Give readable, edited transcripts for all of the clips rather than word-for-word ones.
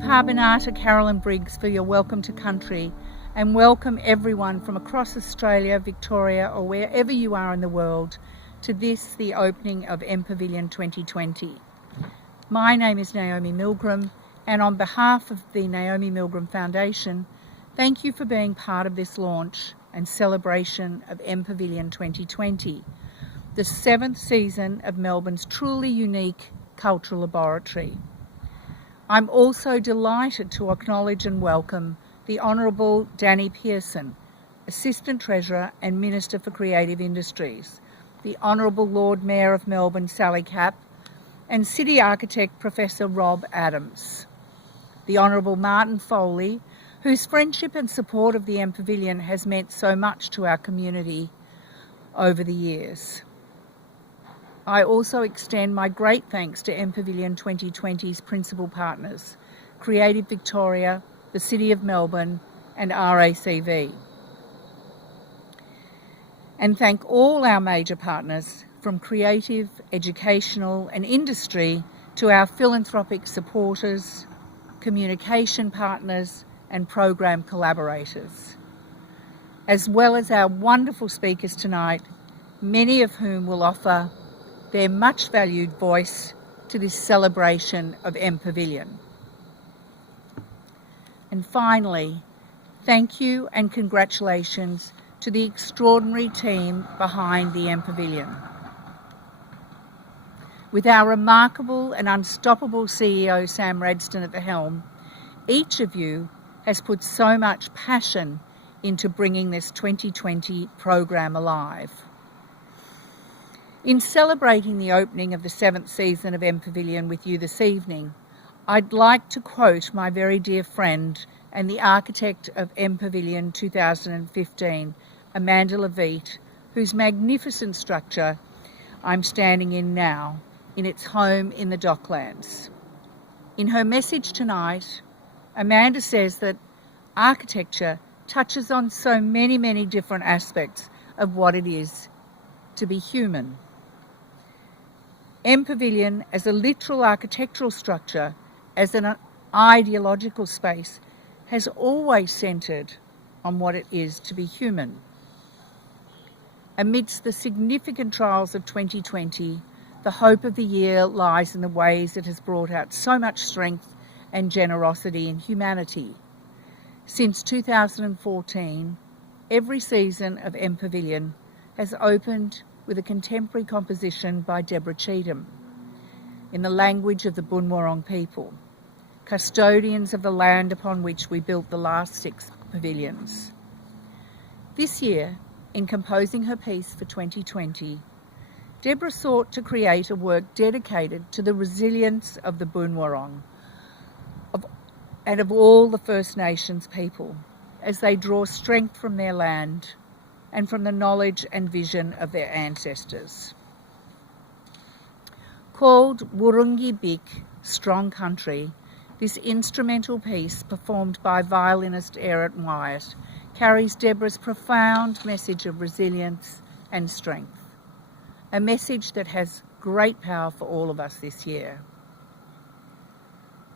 Parbonata Carolyn Briggs for your welcome to country, and welcome everyone from across Australia, Victoria or wherever you are in the world to this, the opening of MPavilion 2020. My name is Naomi Milgram, and on behalf of the Naomi Milgram Foundation, thank you for being part of this launch and celebration of MPavilion 2020, the 7th season of Melbourne's truly unique cultural laboratory. I'm also delighted to acknowledge and welcome the Honourable Danny Pearson, Assistant Treasurer and Minister for Creative Industries, the Honourable Lord Mayor of Melbourne, Sally Capp, and City Architect Professor Rob Adams, the Honourable Martin Foley, whose friendship and support of the MPavilion has meant so much to our community over the years. I also extend my great thanks to MPavilion 2020's principal partners, Creative Victoria, the City of Melbourne and RACV. And thank all our major partners from creative, educational and industry to our philanthropic supporters, communication partners and program collaborators, as well as our wonderful speakers tonight, many of whom will offer their much valued voice to this celebration of MPavilion. And finally, thank you and congratulations to the extraordinary team behind the MPavilion. With our remarkable and unstoppable CEO Sam Radston at the helm, each of you has put so much passion into bringing this 2020 program alive. In celebrating the opening of the 7th season of MPavilion with you this evening, I'd like to quote my very dear friend and the architect of MPavilion 2015, Amanda Levitt, whose magnificent structure I'm standing in now, in its home in the Docklands. In her message tonight, Amanda says that architecture touches on so many different aspects of what it is to be human. MPavilion, as a literal architectural structure, as an ideological space, has always centred on what it is to be human. Amidst the significant trials of 2020, the hope of the year lies in the ways it has brought out so much strength and generosity in humanity. Since 2014, every season of MPavilion has opened with a contemporary composition by Deborah Cheetham, in the language of the Boon Wurrung people, custodians of the land upon which we built the last 6 pavilions. This year, in composing her piece for 2020, Deborah sought to create a work dedicated to the resilience of the Boon Wurrung and of all the First Nations people as they draw strength from their land and from the knowledge and vision of their ancestors. Called Wurrungi Bik, Strong Country, this instrumental piece, performed by violinist Eric Wyatt, carries Deborah's profound message of resilience and strength, a message that has great power for all of us this year.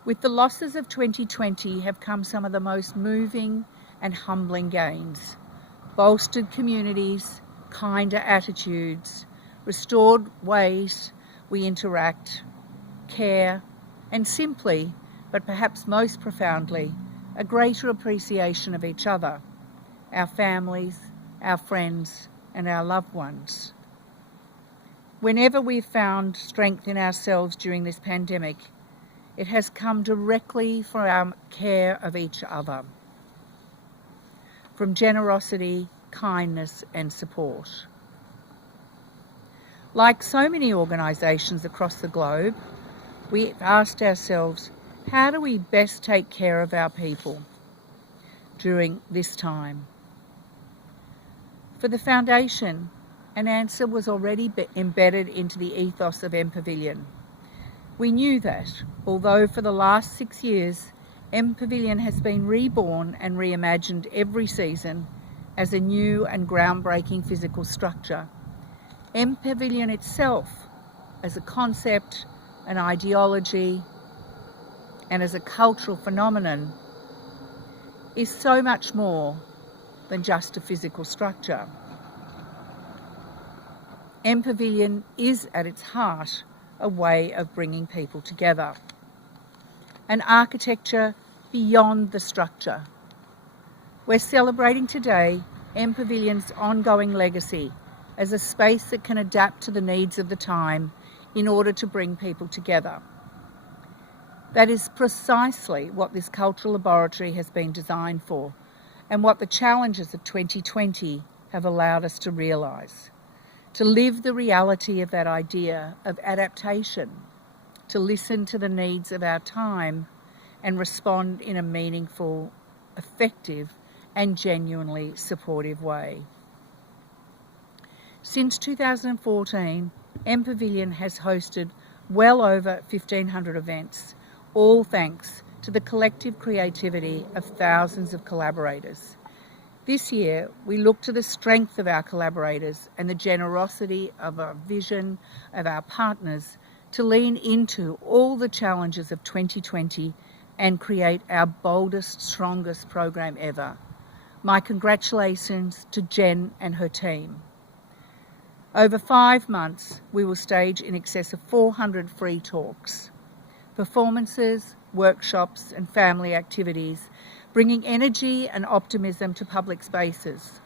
With the losses of 2020 have come some of the most moving and humbling gains: bolstered communities, kinder attitudes, restored ways we interact, care, and simply, but perhaps most profoundly, a greater appreciation of each other, our families, our friends, and our loved ones. Whenever we've found strength in ourselves during this pandemic, it has come directly from our care of each other, from generosity, kindness, and support. Like so many organisations across the globe, we've asked ourselves, how do we best take care of our people during this time? For the Foundation, an answer was already embedded into the ethos of MPavilion. We knew that, although for the last 6 years, MPavilion has been reborn and reimagined every season as a new and groundbreaking physical structure, MPavilion itself, as a concept, an ideology, and as a cultural phenomenon is so much more than just a physical structure. MPavilion is at its heart a way of bringing people together, an architecture beyond the structure. We're celebrating today MPavilion's ongoing legacy as a space that can adapt to the needs of the time in order to bring people together. That is precisely what this cultural laboratory has been designed for, and what the challenges of 2020 have allowed us to realise. To live the reality of that idea of adaptation, to listen to the needs of our time and respond in a meaningful, effective and genuinely supportive way. Since 2014, MPavilion has hosted well over 1,500 events, all thanks to the collective creativity of thousands of collaborators. This year, we look to the strength of our collaborators and the generosity of our vision of our partners to lean into all the challenges of 2020 and create our boldest, strongest program ever. My congratulations to Jen and her team. Over 5 months, we will stage in excess of 400 free talks, performances, workshops and family activities, bringing energy and optimism to public spaces,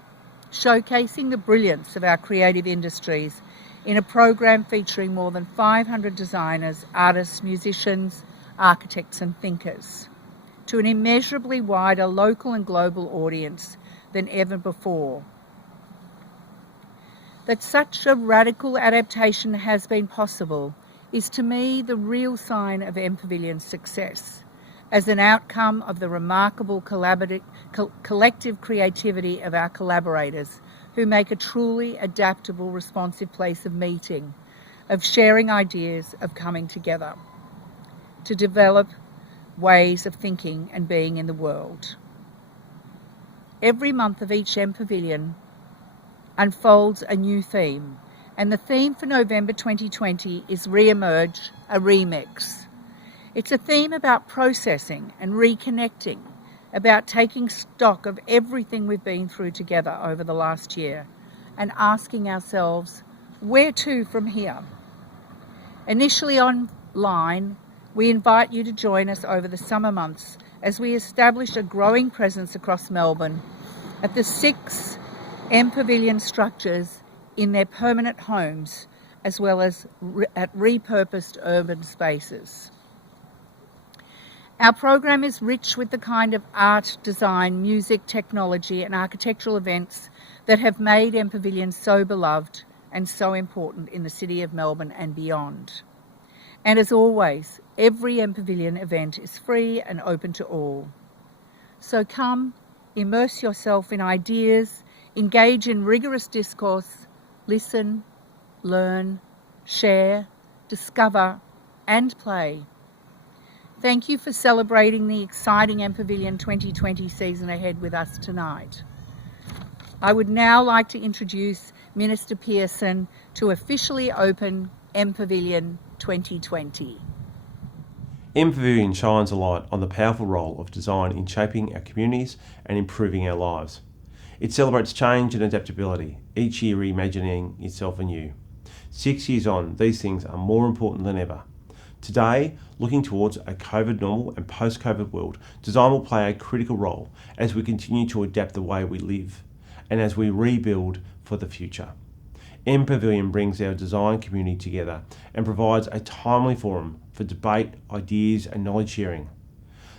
showcasing the brilliance of our creative industries in a program featuring more than 500 designers, artists, musicians, architects and thinkers, to an immeasurably wider local and global audience than ever before. That such a radical adaptation has been possible is to me the real sign of MPavilion's success, as an outcome of the remarkable collective creativity of our collaborators who make a truly adaptable, responsive place of meeting, of sharing ideas, of coming together to develop ways of thinking and being in the world. Every month of each MPavilion unfolds a new theme, and the theme for November 2020 is Re-emerge, a Remix. It's a theme about processing and reconnecting, about taking stock of everything we've been through together over the last year and asking ourselves, where to from here? Initially online, we invite you to join us over the summer months as we establish a growing presence across Melbourne at the 6 MPavilion structures in their permanent homes, as well as at repurposed urban spaces. Our program is rich with the kind of art, design, music, technology and architectural events that have made MPavilion so beloved and so important in the city of Melbourne and beyond. And as always, every MPavilion event is free and open to all. So come, immerse yourself in ideas, engage in rigorous discourse, listen, learn, share, discover and play. Thank you for celebrating the exciting MPavilion 2020 season ahead with us tonight. I would now like to introduce Minister Pearson to officially open MPavilion 2020. MPavilion shines a light on the powerful role of design in shaping our communities and improving our lives. It celebrates change and adaptability, each year reimagining itself anew. 6 years on, these things are more important than ever. Today, looking towards a COVID normal and post-COVID world, design will play a critical role as we continue to adapt the way we live and as we rebuild for the future. MPavilion brings our design community together and provides a timely forum for debate, ideas and knowledge sharing.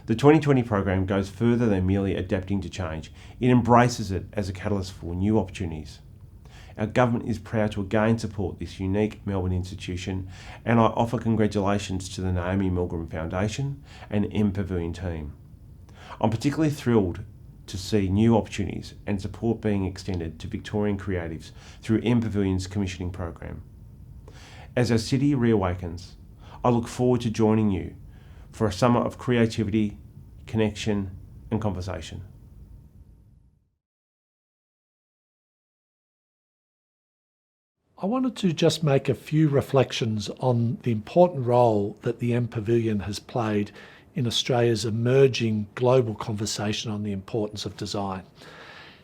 The 2020 program goes further than merely adapting to change. It embraces it as a catalyst for new opportunities. Our government is proud to again support this unique Melbourne institution, and I offer congratulations to the Naomi Milgram Foundation and MPavilion team. I'm particularly thrilled to see new opportunities and support being extended to Victorian creatives through MPavilion's commissioning program. As our city reawakens, I look forward to joining you for a summer of creativity, connection and conversation. I wanted to just make a few reflections on the important role that the MPavilion has played in Australia's emerging global conversation on the importance of design.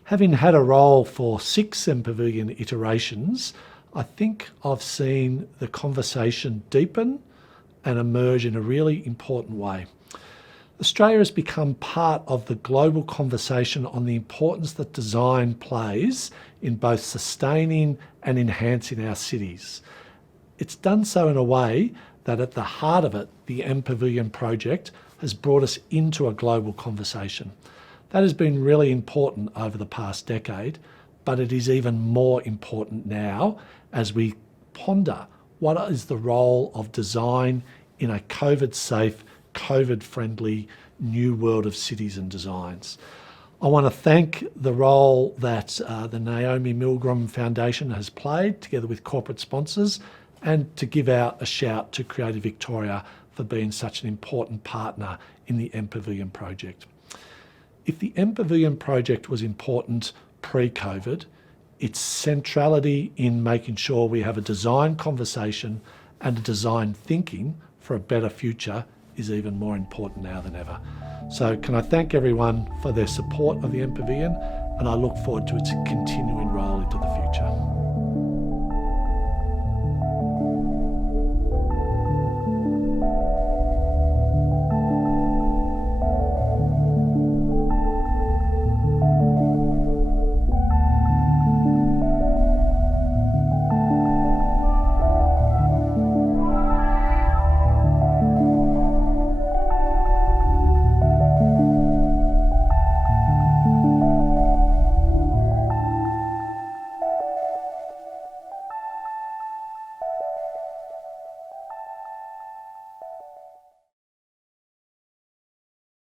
Having had a role for 6 MPavilion iterations, I think I've seen the conversation deepen and emerge in a really important way. Australia has become part of the global conversation on the importance that design plays in both sustaining and enhancing our cities. It's done so in a way that at the heart of it, the MPavilion project has brought us into a global conversation. That has been really important over the past decade, but it is even more important now as we ponder what is the role of design in a COVID-safe, COVID-friendly new world of cities and designs. I want to thank the role that the Naomi Milgram Foundation has played together with corporate sponsors, and to give out a shout to Creative Victoria for being such an important partner in the MPavilion project. If the MPavilion project was important pre-COVID, its centrality in making sure we have a design conversation and a design thinking for a better future is even more important now than ever. So can I thank everyone for their support of the MPavilion, and I look forward to its continuing role into the future.